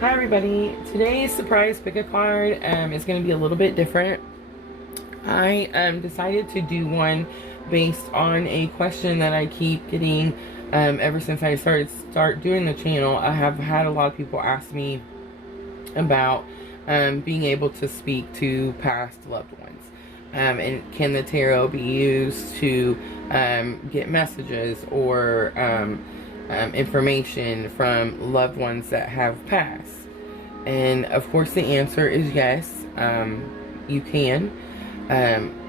Hi everybody. Today's surprise pick a card is going to be a little bit different. I decided to do one based on a question that I keep getting ever since I start doing the channel. I have had a lot of people ask me about being able to speak to past loved ones. And can the tarot be used to get messages or information from loved ones that have passed? And of course the answer is yes, you can.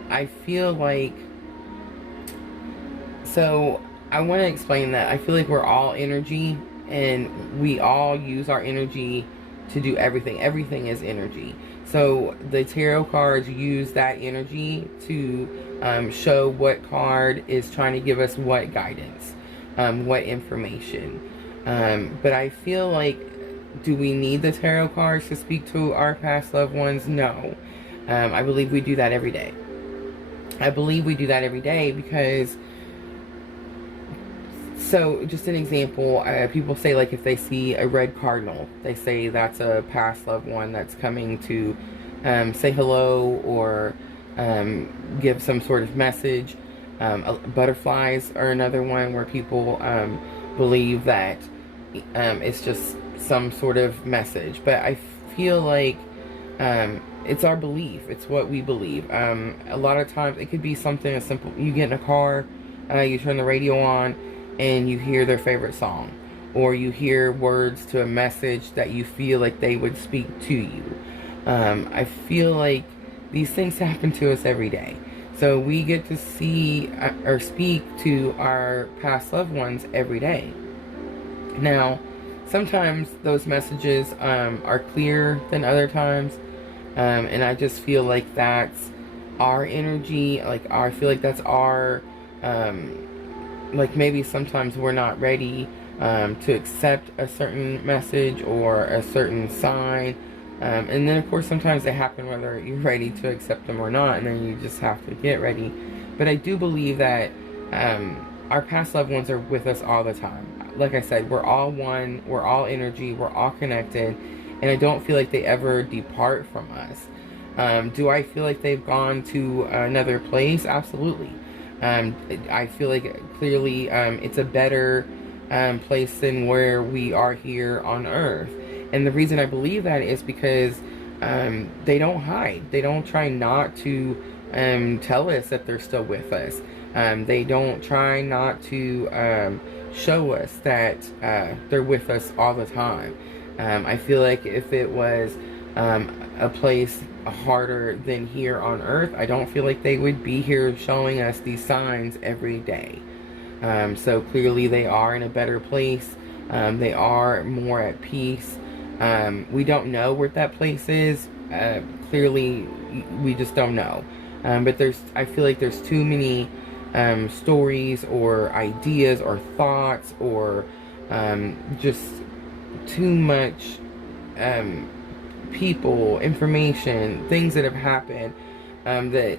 I feel like, so I want to explain that I feel like we're all energy and we all use our energy to do everything. Everything is energy. So the tarot cards use that energy to show what card is trying to give us what guidance, what information. But I feel like, do we need the tarot cards to speak to our past loved ones? No. I believe we do that every day. I believe we do that every day because, so just an example, people say like if they see a red cardinal, they say that's a past loved one that's coming to say hello or give some sort of message. Butterflies are another one where people believe that it's just some sort of message. But I feel like it's our belief. It's what we believe. A lot of times it could be something as simple. You get in a car, you turn the radio on, and you hear their favorite song. Or you hear words to a message that you feel like they would speak to you. I feel like these things happen to us every day. So we get to see or speak to our past loved ones every day. Now, sometimes those messages are clearer than other times. And I just feel like that's our energy. Like, I feel like that's our, like maybe sometimes we're not ready to accept a certain message or a certain sign. And then of course sometimes they happen whether you're ready to accept them or not, and then you just have to get ready. But I do believe that our past loved ones are with us all the time. Like I said, we're all one, we're all energy, we're all connected, and I don't feel like they ever depart from us. Do I feel like they've gone to another place? Absolutely. I feel like clearly it's a better place than where we are here on Earth. And the reason I believe that is because they don't hide. They don't try not to tell us that they're still with us. They don't try not to show us that they're with us all the time. I feel like if it was a place harder than here on Earth, I don't feel like they would be here showing us these signs every day. So clearly they are in a better place. They are more at peace. We don't know where that place is. Clearly we just don't know. But I feel like there's too many stories or ideas or thoughts or just too much people, information, things that have happened that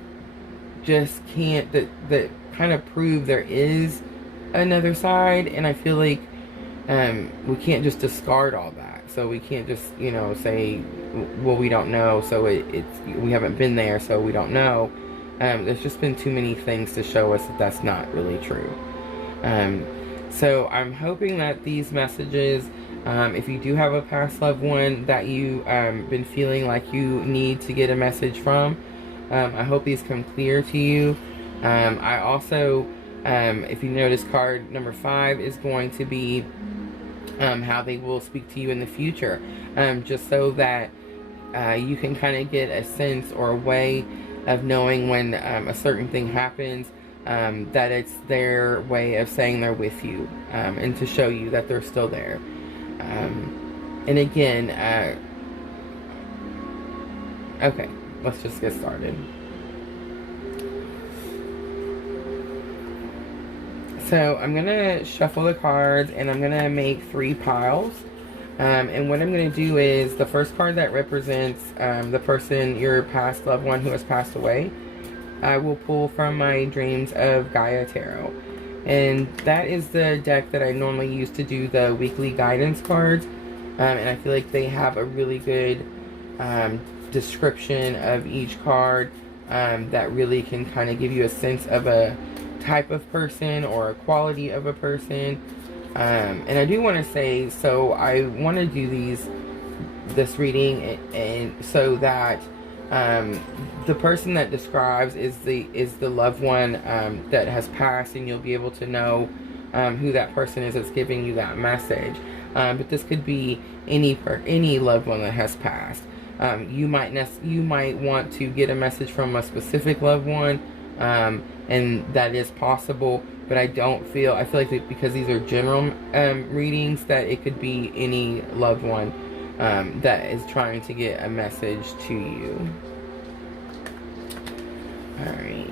just can't, that kind of prove there is another side. And I feel like we can't just discard all that. So we can't just, you know, say, well, we don't know, so we haven't been there, so we don't know. There's just been too many things to show us that that's not really true. So I'm hoping that these messages, if you do have a past loved one that you've been feeling like you need to get a message from, I hope these come clear to you. I also, if you notice, card number 5 is going to be how they will speak to you in the future, just so that you can kind of get a sense or a way of knowing when a certain thing happens, that it's their way of saying they're with you, and to show you that they're still there. And again, okay, let's just get started. So I'm going to shuffle the cards and I'm going to make 3 piles. And what I'm going to do is the first card that represents the person, your past loved one who has passed away, I will pull from my Dreams of Gaia Tarot. And that is the deck that I normally use to do the weekly guidance cards. And I feel like they have a really good description of each card that really can kind of give you a sense of a type of person or a quality of a person. And I do want to say, so I want to do this reading and so that the person that describes is the loved one that has passed, and you'll be able to know who that person is that's giving you that message. But this could be any loved one that has passed. You might want to get a message from a specific loved one, and that is possible. But I feel like that because these are general readings, that it could be any loved one that is trying to get a message to you. All right.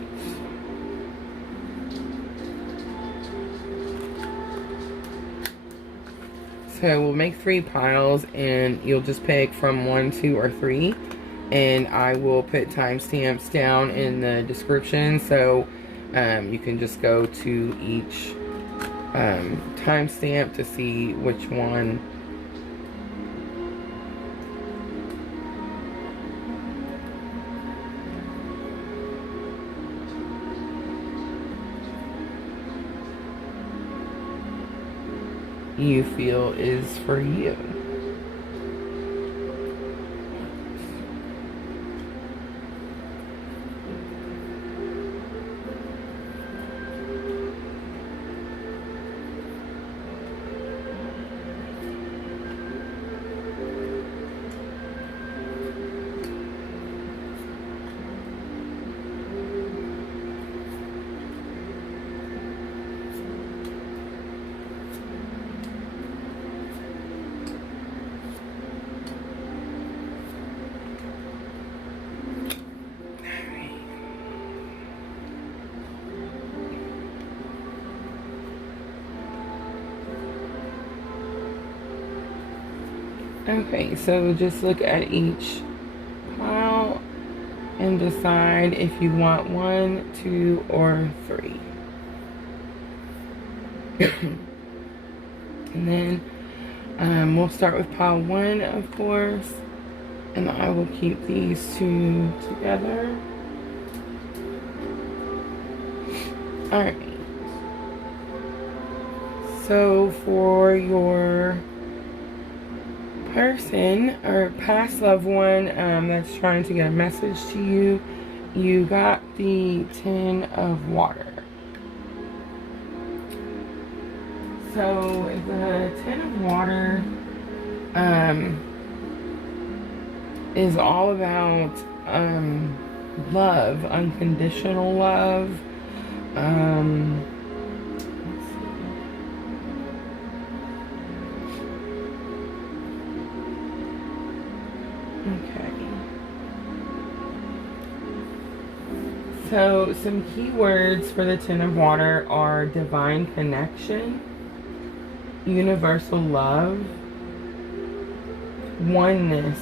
So we'll make 3 piles, and you'll just pick from 1, 2, or 3. And I will put timestamps down in the description, so you can just go to each timestamp to see which one you feel is for you. Okay, so just look at each pile and decide if you want 1, 2, or 3. And then we'll start with pile 1, of course, and I will keep these 2 together. Alright. So for your person or past loved one that's trying to get a message to you, you got the 10 of water. So the 10 of water is all about love, unconditional love. So some key words for the 10 of water are divine connection, universal love, oneness,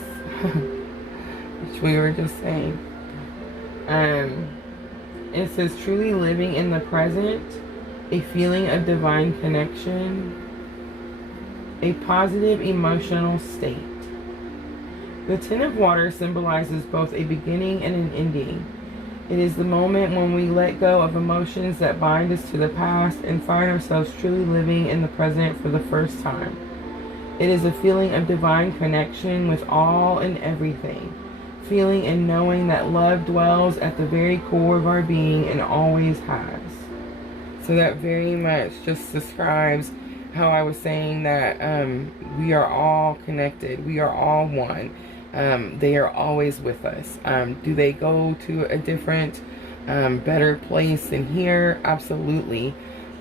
which we were just saying. It says truly living in the present, a feeling of divine connection, a positive emotional state. The 10 of water symbolizes both a beginning and an ending. It is the moment when we let go of emotions that bind us to the past and find ourselves truly living in the present for the first time. It is a feeling of divine connection with all and everything, feeling and knowing that love dwells at the very core of our being and always has. So that very much just describes how I was saying that we are all connected, we are all one. They are always with us. Do they go to a different, better place than here? Absolutely.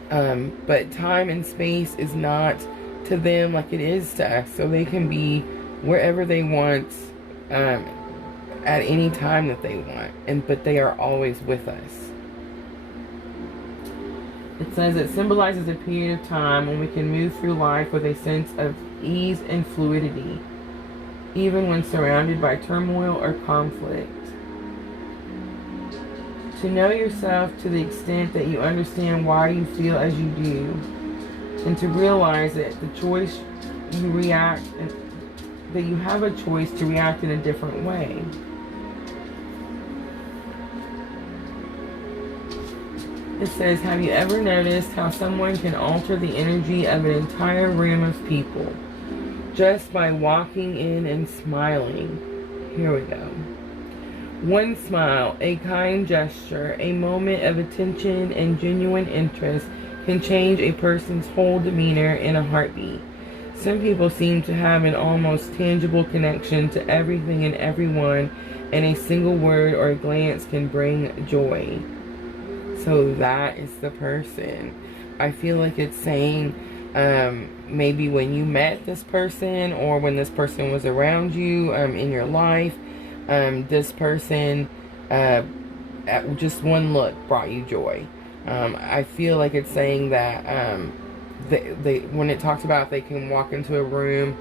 But time and space is not to them like it is to us. So they can be wherever they want, at any time that they want. But they are always with us. It says it symbolizes a period of time when we can move through life with a sense of ease and fluidity, even when surrounded by turmoil or conflict. To know yourself to the extent that you understand why you feel as you do, and to realize that the choice you react that you have a choice to react in a different way. It says, have you ever noticed how someone can alter the energy of an entire room of people just by walking in and smiling? Here we go. One smile, a kind gesture, a moment of attention and genuine interest can change a person's whole demeanor in a heartbeat. Some people seem to have an almost tangible connection to everything and everyone, and a single word or glance can bring joy. So that is the person. I feel like it's saying maybe when you met this person, or when this person was around you in your life, this person, at just one look, brought you joy. I feel like it's saying that they when it talks about they can walk into a room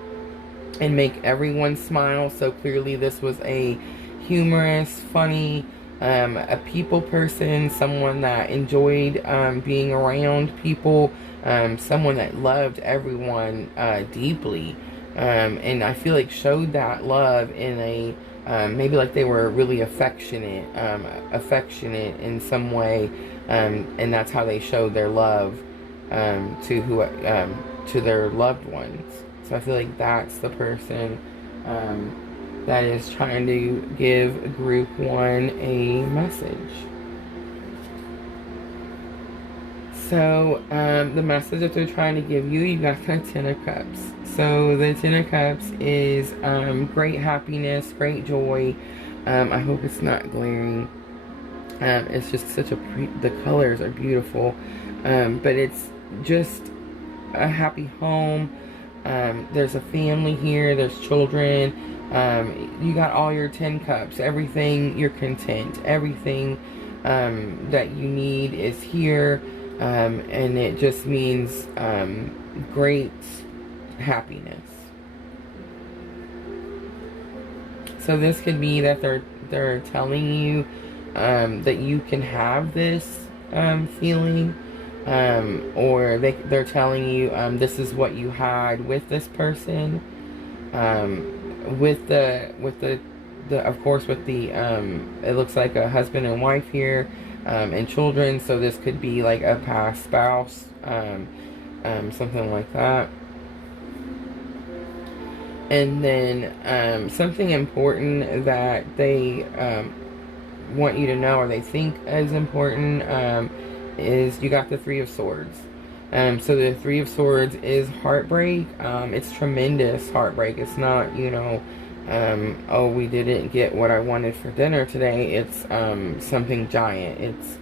and make everyone smile, so clearly this was a humorous, funny, a people person, someone that enjoyed being around people, someone that loved everyone deeply, and I feel like showed that love in a maybe like they were really affectionate in some way, and that's how they showed their love to their loved ones. So I feel like that's the person that is trying to give group 1 a message. So the message that they're trying to give you, you got the 10 of Cups. So the 10 of Cups is great happiness, great joy. I hope it's not glaring. It's just such a the colors are beautiful, but it's just a happy home. There's a family here, there's children. You got all your 10 cups, everything, you're content, everything that you need is here, and it just means great happiness. So this could be that they're telling you that you can have this feeling, or they're telling you this is what you had with this person, with the of course with the it looks like a husband and wife here, and children, so this could be like a past spouse, something like that. And then something important that they want you to know, or they think is important, is you got the 3 of Swords. So the 3 of Swords is heartbreak. It's tremendous heartbreak. It's not, you know, oh, we didn't get what I wanted for dinner today. It's something giant. It's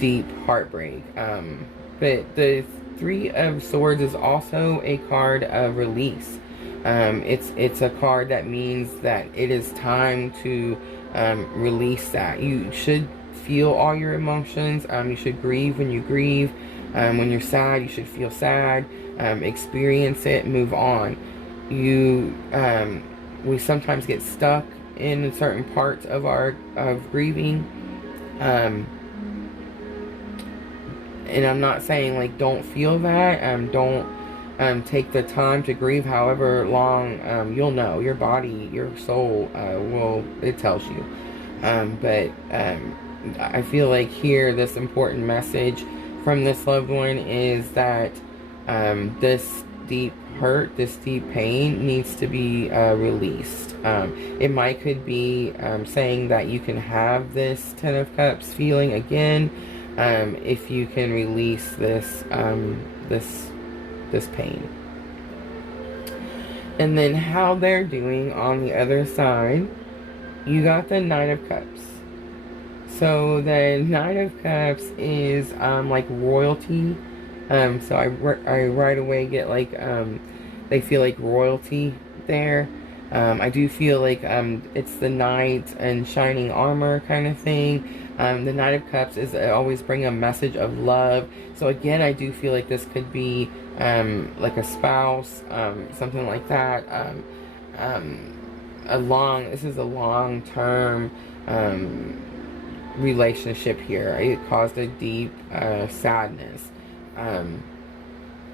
deep heartbreak. But the 3 of Swords is also a card of release. It's a card that means that it is time to release that. You should feel all your emotions. You should grieve when you grieve. When you're sad, you should feel sad. Experience it, move on. We sometimes get stuck in certain parts of grieving. And I'm not saying like don't feel that. Don't take the time to grieve. However long, you'll know. Your body, your soul it tells you. But I feel like here this important message from this loved one is that this deep hurt, this deep pain needs to be released. It could be saying that you can have this 10 of Cups feeling again, if you can release this this pain. And then how they're doing on the other side, you got the 9 of Cups. So the 9 of Cups is like royalty. So I right away get like they feel like royalty there. I do feel like it's the knight and shining armor kind of thing. The 9 of Cups is always bring a message of love. So again, I do feel like this could be like a spouse, something like that. This is a long-term relationship here. It caused a deep sadness.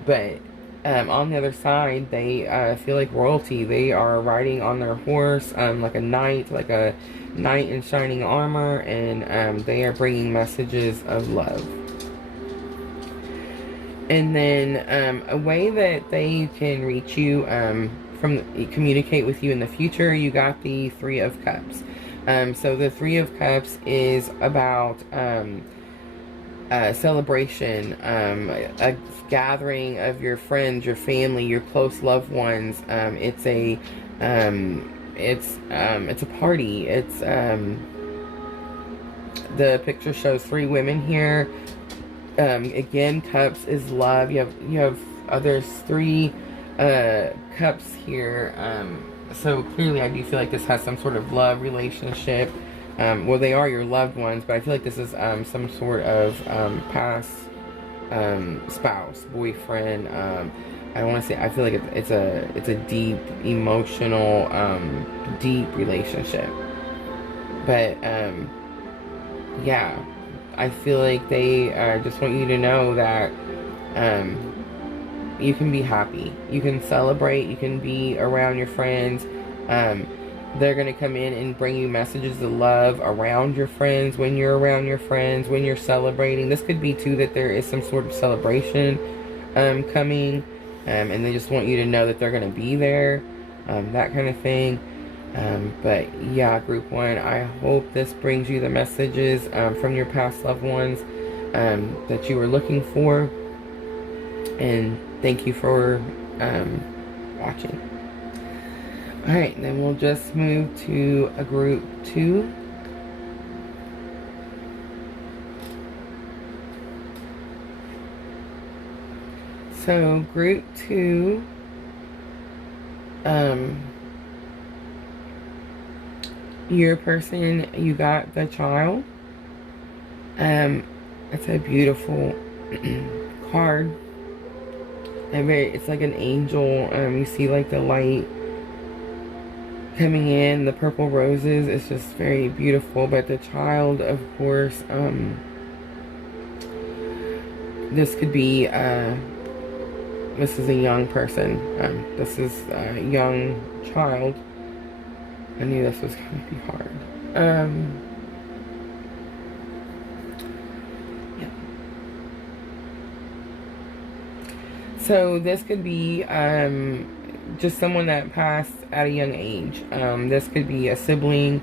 But On the other side, they feel like royalty. They are riding on their horse, like a knight in shining armor, and they are bringing messages of love. And then a way that they can reach you, communicate with you in the future, you got the Three of Cups. So the Three of Cups is about celebration, a gathering of your friends, your family, your close loved ones. It's a party. It's the picture shows three women here. Again, cups is love. You have there's three cups here. So clearly, I do feel like this has some sort of love relationship. Well, they are your loved ones, but I feel like this is some sort of past spouse, boyfriend. I want to say, I feel like it's a deep, emotional, deep relationship. But yeah, I feel like they just want you to know that you can be happy, you can celebrate, you can be around your friends. They're going to come in and bring you messages of love around your friends, when you're around your friends, when you're celebrating. This could be, too, that there is some sort of celebration coming, and they just want you to know that they're going to be there, that kind of thing. But, yeah, Group 1, I hope this brings you the messages from your past loved ones that you were looking for. And thank you for watching. Alright, then we'll just move to a Group 2. So, Group 2, your person, you got the Child. It's a beautiful card. It's like an angel. You see like the light coming in, the purple roses. It's just very beautiful. But the Child, of course, this could be this is a young person. This is a young child. I knew this was going to be hard. Yeah. So this could be just someone that passed at a young age. This could be a sibling.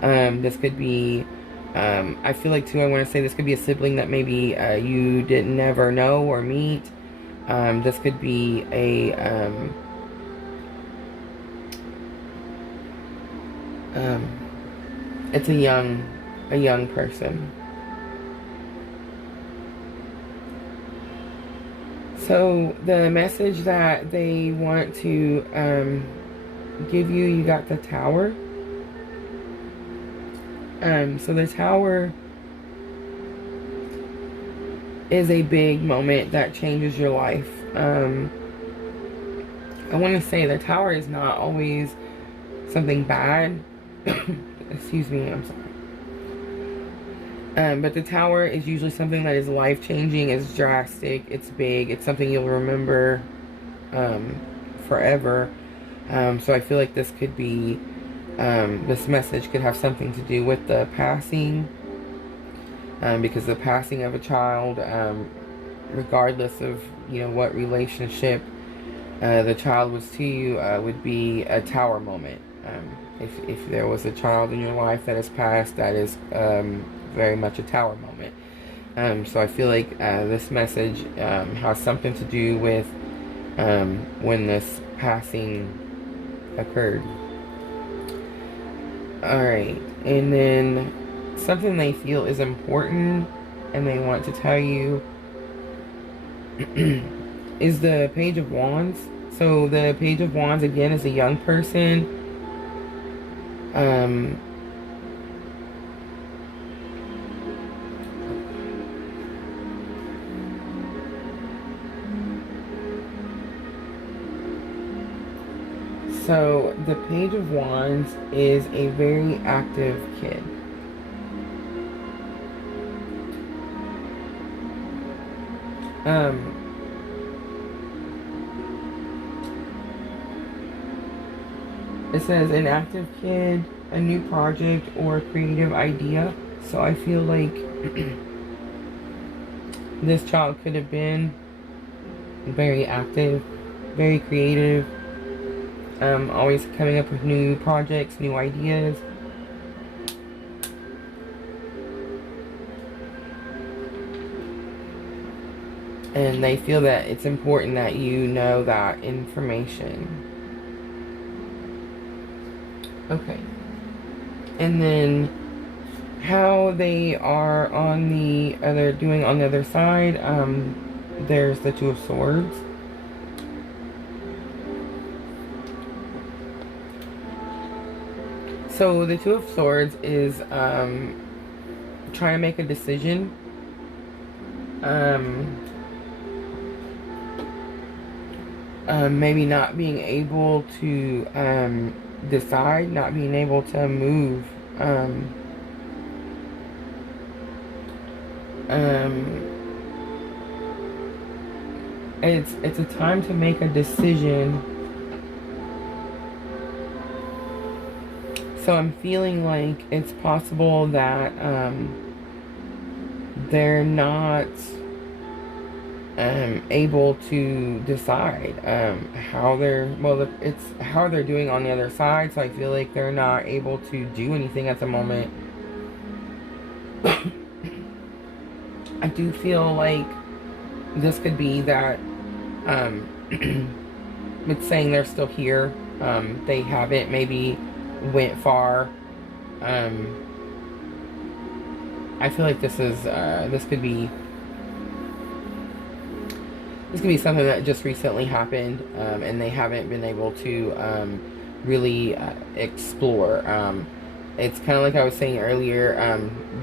This could be, I feel like too, I want to say this could be a sibling that maybe you didn't never know or meet. This could be it's a young person. So the message that they want to give you, you got the Tower. So the Tower is a big moment that changes your life. I want to say the Tower is not always something bad. Excuse me, I'm sorry. But the Tower is usually something that is life-changing, it's drastic, it's big, it's something you'll remember forever. So I feel like this could be, this message could have something to do with the passing, because the passing of a child, regardless of, you know, what relationship the child was to you, would be a Tower moment. If there was a child in your life that has passed, that is very much a Tower moment. So I feel like this message has something to do with when this passing occurred. Alright, and then something they feel is important and they want to tell you is the Page of Wands. So the Page of Wands, again, is a young person. So the Page of Wands is a very active kid. It says an active kid, a new project, or a creative idea. So I feel like this child could have been very active, very creative, always coming up with new projects, new ideas. And they feel that it's important that you know that information. Okay. And then how they are on the other, doing on the other side, there's the Two of Swords. So the Two of Swords is trying to make a decision. Maybe not being able to decide, not being able to move. It's a time to make a decision. So I'm feeling like it's possible that they're not able to decide how it's how they're doing on the other side. So I feel like they're not able to do anything at the moment. I do feel like this could be that it's saying they're still here. They haven't maybe went far. I feel like this is this could be something that just recently happened, and they haven't been able to really explore. It's kind of like I was saying earlier,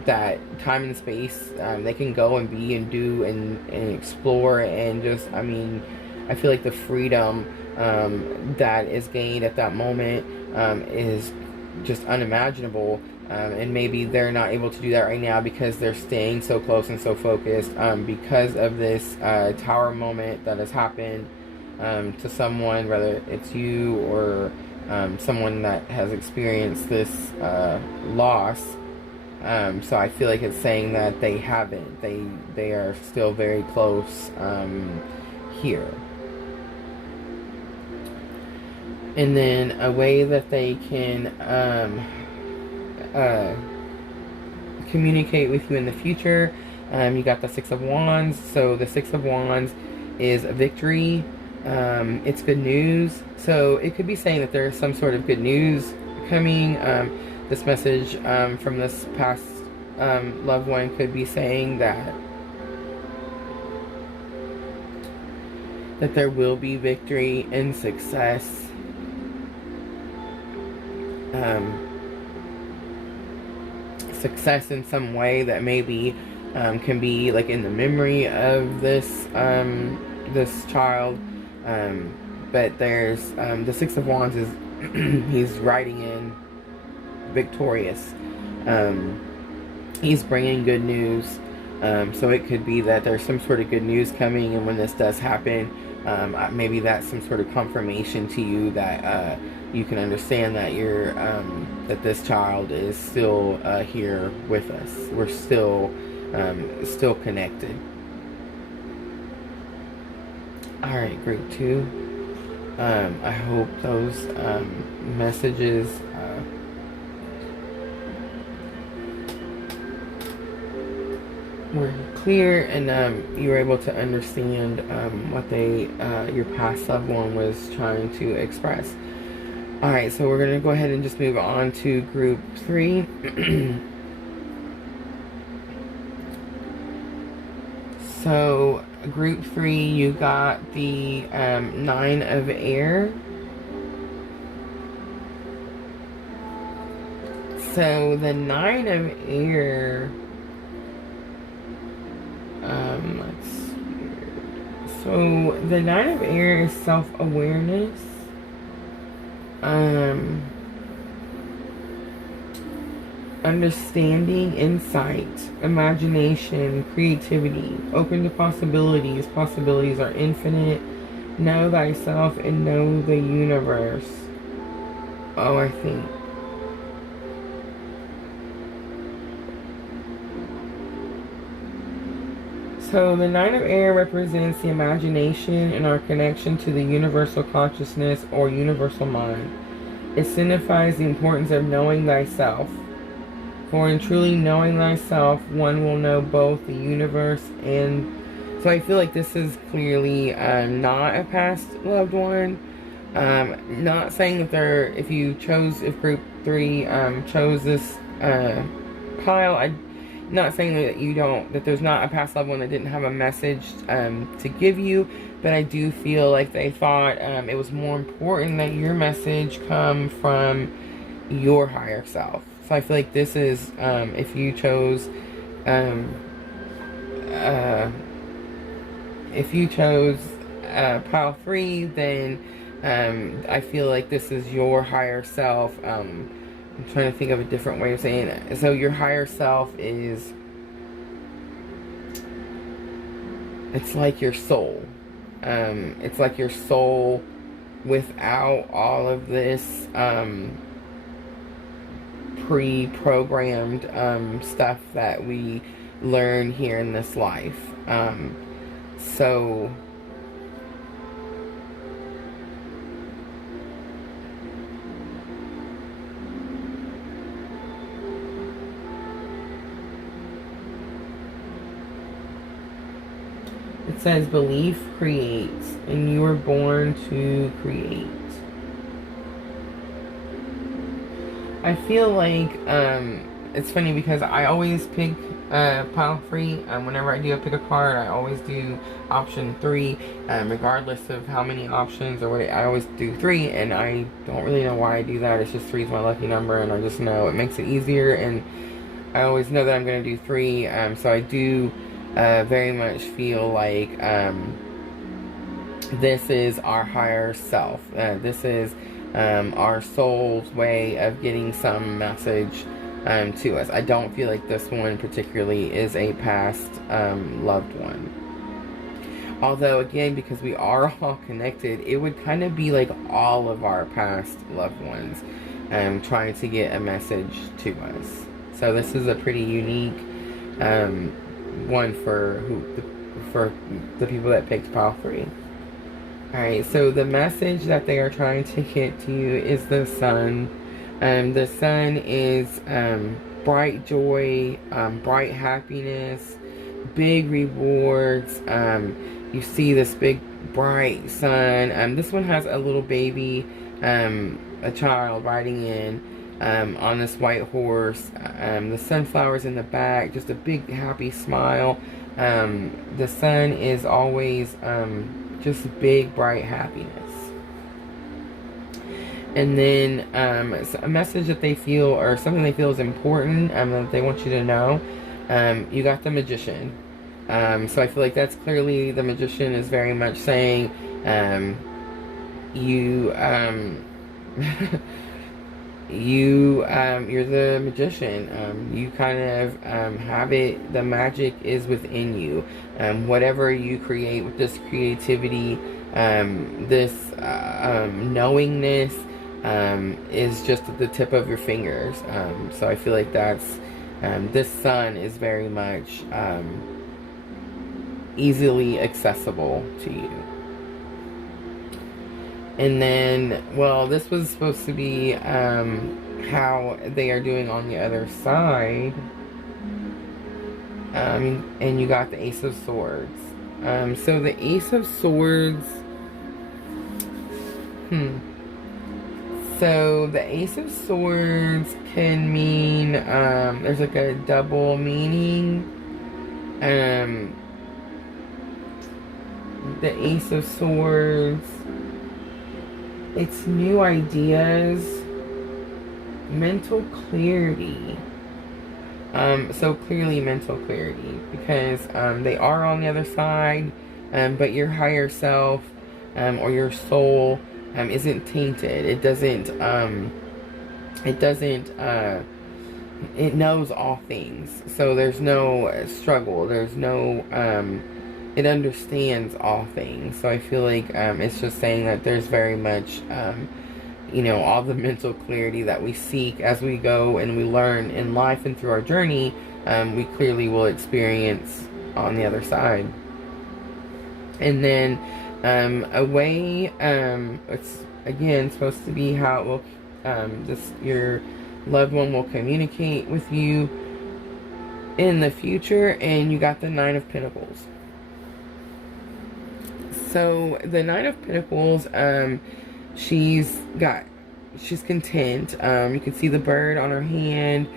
that time and space, they can go and be and do and explore, and just, I mean, I feel like the freedom that is gained at that moment is just unimaginable. And maybe they're not able to do that right now because they're staying so close and so focused because of this tower moment that has happened to someone, whether it's you or someone that has experienced this loss. So I feel like it's saying that they haven't. They are still very close here. And then a way that they can communicate with you in the future. You got the Six of Wands. So the Six of Wands is a victory. It's good news. So it could be saying that there's some sort of good news coming. This message from this past loved one could be saying that there will be victory and success. Success in some way that maybe can be like in the memory of this this child, but there's the Six of Wands is he's riding in victorious. He's bringing good news, so it could be that there's some sort of good news coming, and when this does happen, maybe that's some sort of confirmation to you that you can understand that you're that this child is still here with us. We're still connected. All right, group 2. I hope those messages were clear, and you were able to understand what your past loved one was trying to express. Alright, so we're going to go ahead and just move on to group 3. So, group 3, you got the 9 of Air. So, the 9 of Air, let's see. So, the 9 of Air is self-awareness. Understanding, insight, imagination, creativity, open to possibilities. Possibilities are infinite. Know thyself and know the universe. Oh, I think. So the Nine of Air represents the imagination and our connection to the universal consciousness or universal mind. It signifies the importance of knowing thyself. For in truly knowing thyself, one will know both the universe and... So I feel like this is clearly not a past loved one. Not saying that they're... If group 3 chose this pile, I'm not saying that there's not a past loved one that didn't have a message to give you, but I do feel like they thought it was more important that your message come from your higher self. So I feel like this is, if you chose pile 3, then I feel like this is your higher self. I'm trying to think of a different way of saying it. So your higher self is, it's like your soul. It's like your soul without all of this pre-programmed stuff that we learn here in this life. So it says belief creates, and you were born to create. I feel like it's funny because I always pick pile 3. Whenever I do pick a card, I always do option 3, regardless of how many options or what. I always do 3, and I don't really know why I do that. It's just 3 is my lucky number, and I just know it makes it easier, and I always know that I'm going to do 3. So I do very much feel like this is our higher self. This is our soul's way of getting some message to us. I don't feel like this one particularly is a past loved one. Although, again, because we are all connected, it would kind of be like all of our past loved ones trying to get a message to us. So this is a pretty unique one for the people that picked pile 3. Alright, so the message that they are trying to get to you is the sun. The sun is bright joy, bright happiness, big rewards. You see this big bright sun. This one has a little baby, a child riding in on this white horse. The sunflowers in the back, just a big happy smile. The sun is always just big bright happiness. And then a message that they feel, or something they feel is important, that they want you to know. You got the Magician. So I feel like that's clearly, the Magician is very much saying you're the magician. You kind of have it. The magic is within you. Whatever you create with this creativity, this knowingness, is just at the tip of your fingers. So I feel like that's this sun is very much easily accessible to you. And then, well, this was supposed to be how they are doing on the other side. And you got the Ace of Swords. So the Ace of Swords... So the Ace of Swords can mean... there's like a double meaning. The Ace of Swords... It's new ideas, mental clarity. So clearly mental clarity, because they are on the other side, but your higher self or your soul isn't tainted. It knows all things. So there's no struggle. There's no it understands all things. So I feel like it's just saying that there's very much you know, all the mental clarity that we seek as we go and we learn in life and through our journey, we clearly will experience on the other side. And then it's again supposed to be how it will, your loved one will communicate with you in the future. And you got the Nine of Pentacles. So the Nine of Pentacles, she's content. You can see the bird on her hand.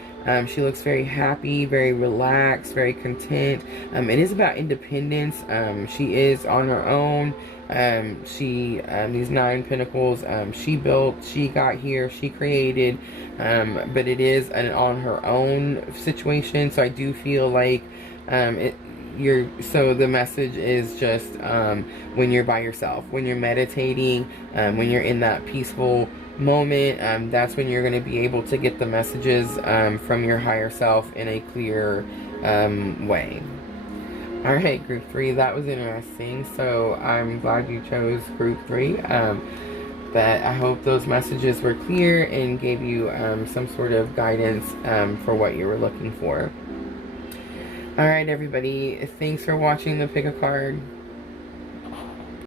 She looks very happy, very relaxed, very content. It is about independence. She is on her own. These Nine Pentacles, she built, she got here, she created, but it is an on her own situation. So I do feel like, so the message is just, when you're by yourself, when you're meditating, when you're in that peaceful moment, that's when you're going to be able to get the messages from your higher self in a clear way. Alright, group 3, that was interesting. So I'm glad you chose group 3. But I hope those messages were clear and gave you some sort of guidance for what you were looking for. Alright, everybody, thanks for watching the Pick a Card.